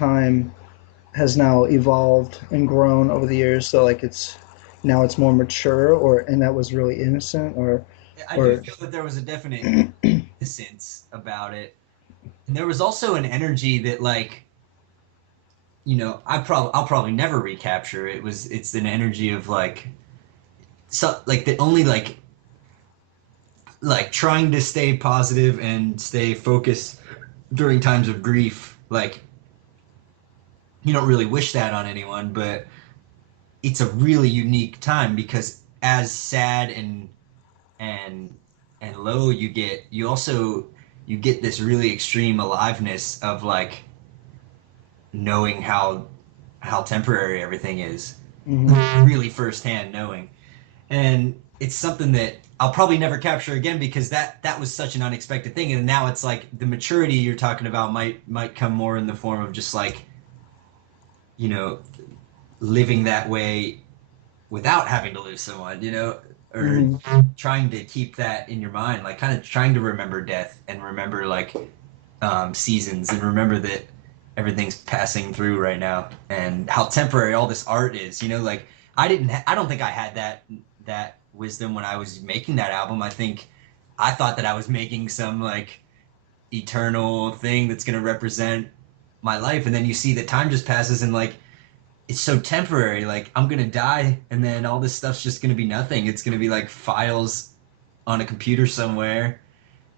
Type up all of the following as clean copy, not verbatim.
time has now evolved and grown over the years, so like it's more mature, or and that was really innocent, I do or feel that there was a definite innocence about it. And there was also an energy that like, I'll probably never recapture. It's an energy of like so like the only like trying to stay positive and stay focused during times of grief. Like you don't really wish that on anyone, but it's a really unique time because as sad and and low you get, you get this really extreme aliveness of like knowing how temporary everything is, Mhm. really firsthand knowing. And it's something that I'll probably never capture again because that was such an unexpected thing. And now it's like the maturity you're talking about might come more in the form of just like, you know, living that way without having to lose someone, or Mhm. trying to keep that in your mind, like kind of trying to remember death and remember like seasons and remember that everything's passing through right now and how temporary all this art is. Like I don't think I had that wisdom when I was making that album. I thought that I was making some like eternal thing that's going to represent my life, and then you see that time just passes and like it's so temporary. Like I'm gonna die, and then all this stuff's just gonna be nothing. It's gonna be like files on a computer somewhere,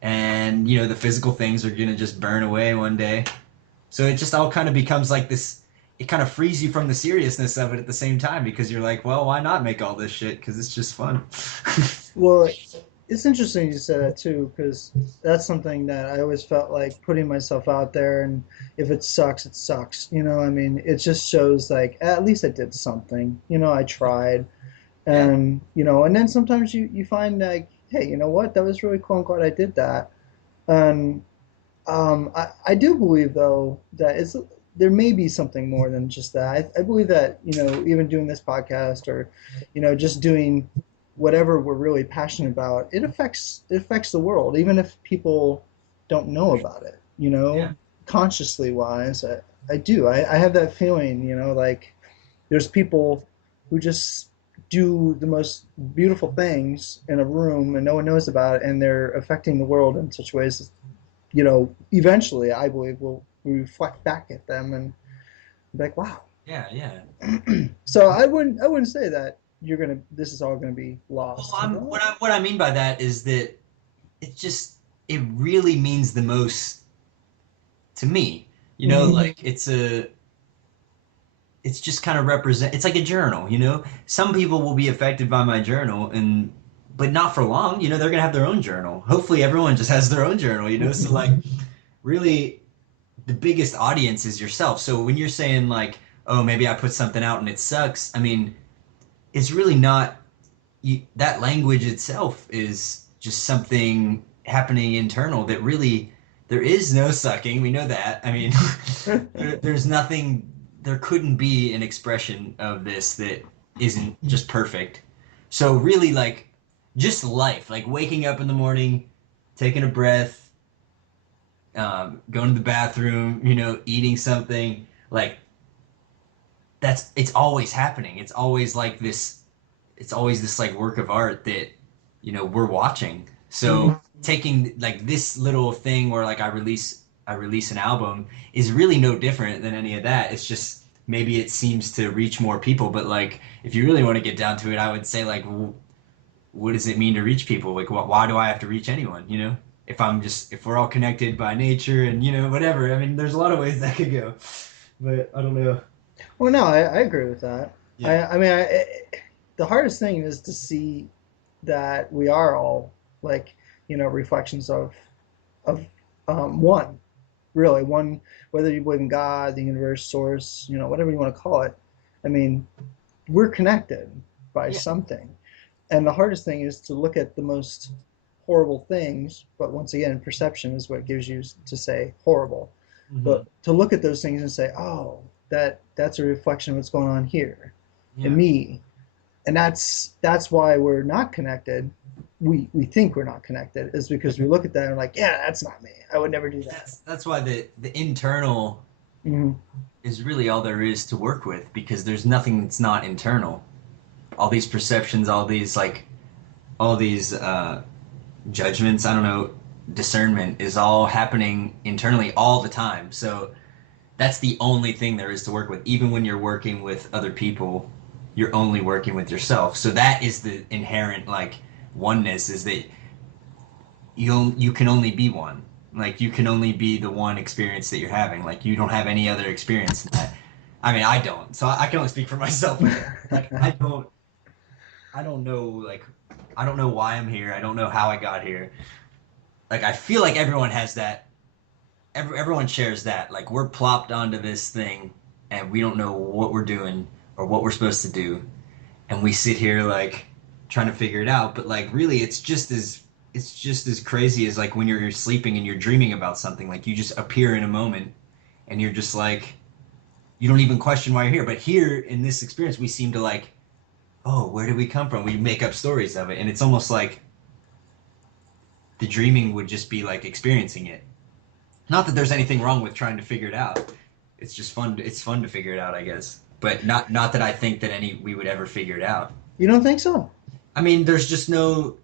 and the physical things are gonna just burn away one day. So it just all kind of becomes like this. It kind of frees you from the seriousness of it at the same time because you're like, well, why not make all this shit? Because it's just fun. Well, it's interesting you said that too, because that's something that I always felt like putting myself out there, and if it sucks, it sucks. I mean, it just shows like at least I did something. I tried, Yeah. and and then sometimes you find like, hey, you know what? That was really cool. I'm glad I did that. And I do believe though that there may be something more than just that. I believe that even doing this podcast, or just doing whatever we're really passionate about, it affects the world, even if people don't know about it. Yeah. Consciously wise, I do. I have that feeling. Like there's people who just do the most beautiful things in a room and no one knows about it, and they're affecting the world in such ways eventually I believe will reflect back at them and be like, wow. Yeah. Yeah. So I wouldn't say that this is all gonna be Well, lost. what I mean by that is that it really means the most to me. Mm-hmm. Like it's just kind of represent, it's like a journal. Some people will be affected by my journal, and but not for long. They're gonna have their own journal. Hopefully everyone just has their own journal. So like really the biggest audience is yourself. So when you're saying like, oh, maybe I put something out and it sucks, I mean, it's really not that language itself is just something happening internal that really there is no sucking. We know that. I mean, there's nothing. There couldn't be an expression of this that isn't just perfect. So really, like just life, like waking up in the morning, taking a breath, going to the bathroom, eating something. Like it's always happening. It's always this like work of art that we're watching. So taking like this little thing where like I release an album is really no different than any of that. It's just maybe it seems to reach more people, but like if you really want to get down to it, I would say like what does it mean to reach people? Like why do I have to reach anyone, if we're all connected by nature and whatever. I mean, there's a lot of ways that could go. But I don't know. Well, no, I agree with that. Yeah. I mean, the hardest thing is to see that we are all like reflections of one, really one, whether you believe in God, the universe, source, whatever you want to call it. I mean, we're connected by Yeah. something. And the hardest thing is to look at the most horrible things, but once again, perception is what gives you to say horrible. Hmm. But to look at those things and say, oh, that's a reflection of what's going on here in Yeah. me. And that's why we're not connected. We think we're not connected is because we look at that and we're like, yeah, that's not me. I would never do that. That's why the internal. Hmm. is really all there is to work with because there's nothing that's not internal. All these perceptions, all these judgments, I don't know, discernment is all happening internally all the time. So that's the only thing there is to work with. Even when you're working with other people, you're only working with yourself. So that is the inherent like oneness is that you can only be one. Like you can only be the one experience that you're having. Like you don't have any other experience than that. I mean, I don't. So I can only speak for myself. Like I don't know like I don't know why I'm here. I don't know how I got here. Like I feel like everyone has that. Everyone shares that. Like we're plopped onto this thing and we don't know what we're doing or what we're supposed to do, and we sit here like trying to figure it out. But like really, it's just as crazy as like when you're sleeping and you're dreaming about something. Like you just appear in a moment and you're just like you don't even question why you're here. But here in this experience, we seem to like, oh, where did we come from? We make up stories of it, and it's almost like the dreaming would just be like experiencing it. Not that there's anything wrong with trying to figure it out. It's just fun. It's fun to figure it out, I guess. But not that I think that any we would ever figure it out. You don't think so? I mean, there's just no.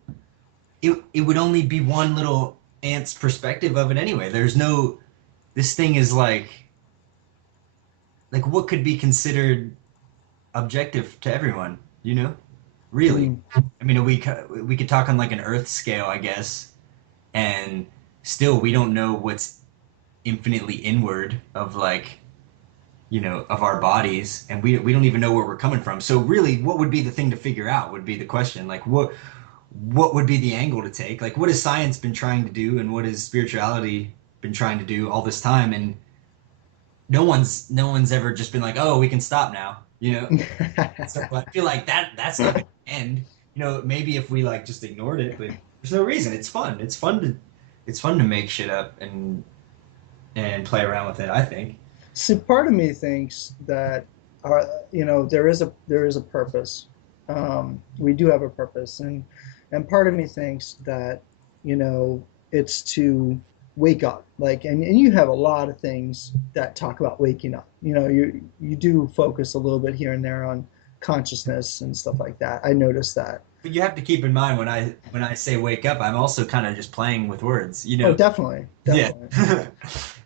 It would only be one little ant's perspective of it anyway. There's no. This thing is like what could be considered objective to everyone. You know, really. Mm. I mean, we could talk on like an Earth scale, I guess, and still we don't know what's infinitely inward of like of our bodies, and we don't even know where we're coming from. So really, what would be the thing to figure out would be the question. Like what would be the angle to take? Like what has science been trying to do, and what has spirituality been trying to do all this time? And no one's ever just been like, oh, we can stop now. So I feel like that's not gonna end. Maybe if we like just ignored it, but there's no reason. It's fun. It's fun to make shit up and play around with it, I think. See, part of me thinks that there is a purpose. We do have a purpose, and part of me thinks that you know it's to wake up. Like, and you have a lot of things that talk about waking up. You do focus a little bit here and there on consciousness and stuff like that. I noticed that. But you have to keep in mind when I say wake up, I'm also kind of just playing with words, Oh, definitely, Yeah. definitely.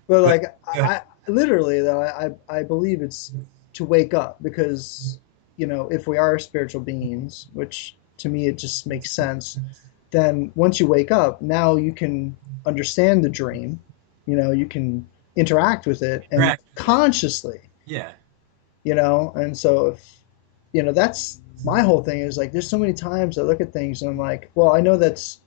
But But like I literally though I believe it's to wake up because if we are spiritual beings, which to me it just makes sense, then once you wake up, now you can understand the dream, you can interact with it and interact with it. consciously, Yeah. and so if that's my whole thing is like there's so many times I look at things and I'm like, well, I know that's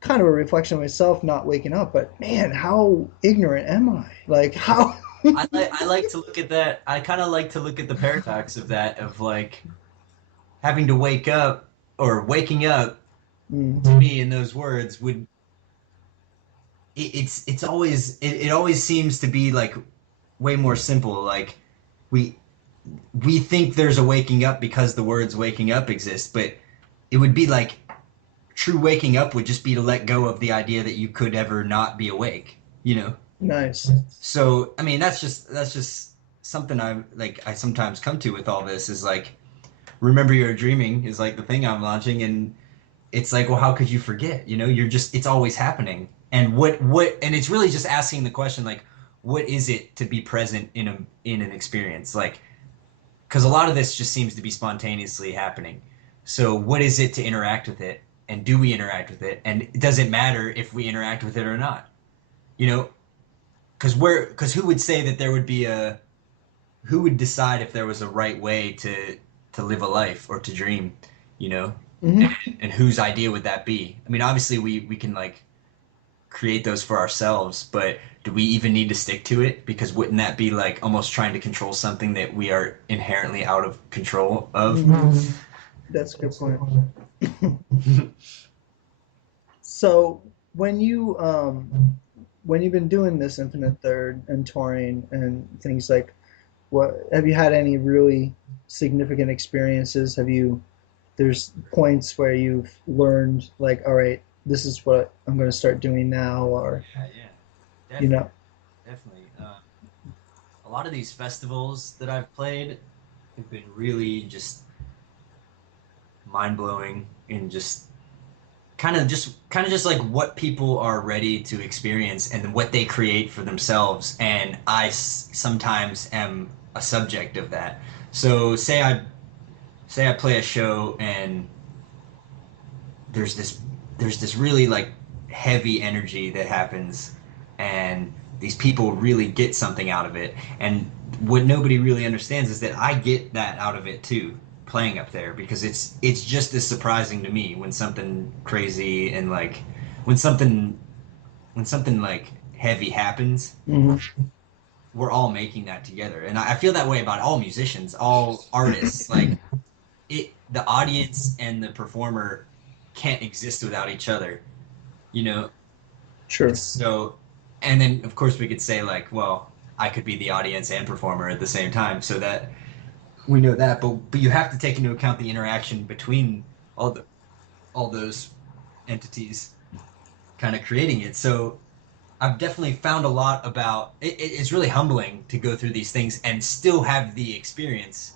kind of a reflection of myself not waking up, but man, how ignorant am I? Like how I like to look at that. I kind of like to look at the paradox of that, of like having to wake up or waking up Mm, to me in those words would it's always it always seems to be like way more simple. Like we we think there's a waking up because the words waking up exist, but it would be like true waking up would just be to let go of the idea that you could ever not be awake. nice. So, I mean, that's just something I sometimes come to with all this is like remember you're dreaming is like the thing I'm launching, and it's like, well, how could you forget? You're just it's always happening. And and it's really just asking the question like what is it to be present in an experience? Like because a lot of this just seems to be spontaneously happening. So, what is it to interact with it? And do we interact with it? And does it matter if we interact with it or not? You know, because who would say that there would be a who would decide if there was a right way to live a life or to dream? You know, Hmm. and whose idea would that be? I mean, obviously we can like create those for ourselves, but do we even need to stick to it? Because wouldn't that be like almost trying to control something that we are inherently out of control of? Hmm. That's a good point. So when you when you've been doing this Infinite Third and touring and things like what have you had any really significant experiences? Have you there's points where you've learned like, all right, this is what I'm going to start doing now, or Yeah, yeah, you definitely, know, definitely. a lot of these festivals that I've played have been really just mind blowing and just kind of just like what people are ready to experience and what they create for themselves. And sometimes am a subject of that. So say I play a show and there's this there's this really like heavy energy that happens, and these people really get something out of it. And what nobody really understands is that I get that out of it too, playing up there, because it's just as surprising to me when something crazy and like when something when something like heavy happens. Hmm. We're all making that together, and I feel that way about all musicians, all artists. Like the audience and the performer can't exist without each other, you know. Sure. So, and then of course we could say like, well, I could be the audience and performer at the same time, so that we know that. But you have to take into account the interaction between all the all those entities kind of creating it. So I've definitely found a lot about it's really humbling to go through these things and still have the experience,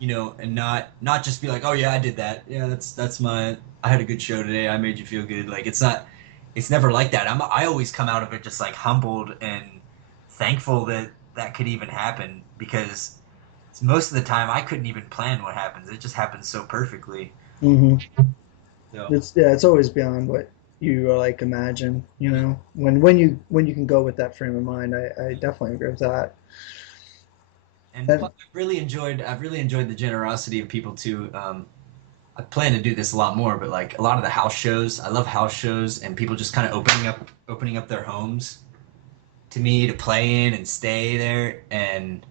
and not just be like, oh yeah, I did that. Yeah, that's my I had a good show today. I made you feel good. Like it's never like that. I always come out of it just like humbled and thankful that that could even happen, because most of the time I couldn't even plan what happens. It just happens so perfectly. Hmm. So, It's yeah, it's always beyond what you like imagine. When you can go with that frame of mind, I definitely agree with that. and And I've really enjoyed the generosity of people too. I plan to do this a lot more, but like a lot of the house shows, I love house shows and people just kind of opening up their homes to me to play in and stay there, and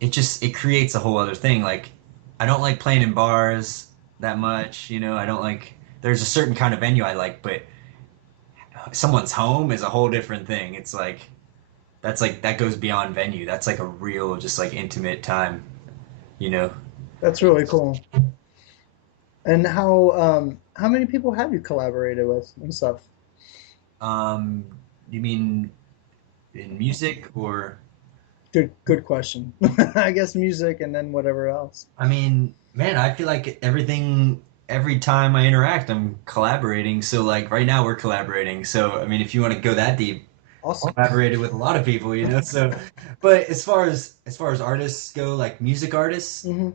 it creates a whole other thing. Like I don't like playing in bars that much, I don't like there's a certain kind of venue I like, but someone's home is a whole different thing. It's like that goes beyond venue. That's like a real just like intimate time, you know. that's really cool. And how many people have you collaborated with and stuff? You mean in music or Good question. I guess music and then whatever else. I mean, man, I feel like every time I interact, I'm collaborating. So like right now we're collaborating. So I mean, if you want to go that deep, Awesome. collaborated with a lot of people. So, but as far as artists go, like music artists, Hmm.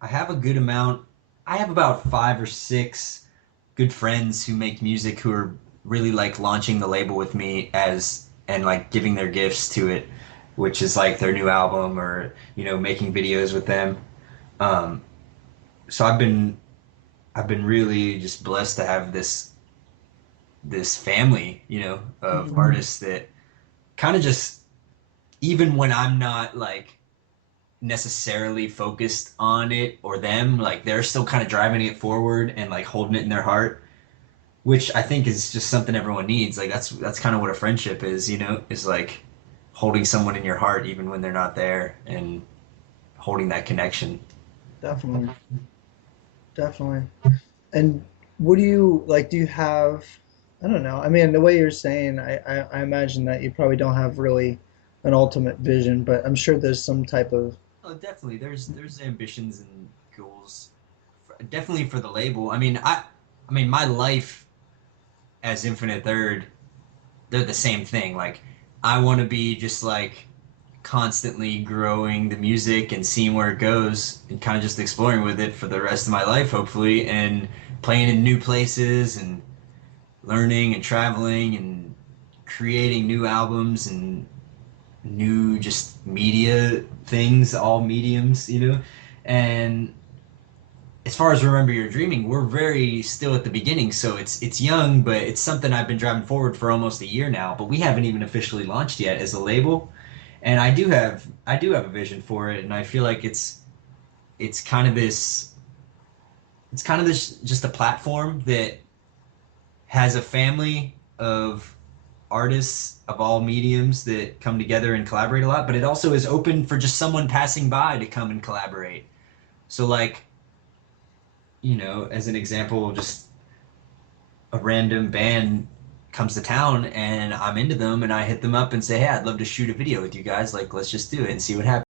I have a good amount. I have about 5 or 6 good friends who make music who are really like launching the label with me as and like giving their gifts to it, which is like their new album or making videos with them. Um, so I've been really just blessed to have this family, of Hmm. artists that kind of just even when I'm not like necessarily focused on it or them, like they're still kind of driving it forward and like holding it in their heart, which I think is just something everyone needs. Like that's kind of what a friendship is like holding someone in your heart even when they're not there and holding that connection. Definitely, definitely. And what do you like? Do you have? I don't know. I mean, the way you're saying, I imagine that you probably don't have really an ultimate vision, but I'm sure there's some type of. Oh, definitely. There's ambitions and goals, definitely for the label. I mean, my life as Infinite Third, they're the same thing. Like, I want to be just like constantly growing the music and seeing where it goes and kind of just exploring with it for the rest of my life, hopefully, and playing in new places and learning and traveling and creating new albums and new just media things, all mediums. And as far as Remember Your Dreaming, we're very still at the beginning, so it's young, but it's something I've been driving forward for almost a year now. But we haven't even officially launched yet as a label, and I do have a vision for it, and I feel like it's kind of this it's kind of this just a platform that has a family of artists of all mediums that come together and collaborate a lot, but it also is open for just someone passing by to come and collaborate. So like, as an example, just a random band comes to town and I'm into them and I hit them up and say, hey, I'd love to shoot a video with you guys. Like, let's just do it and see what happens.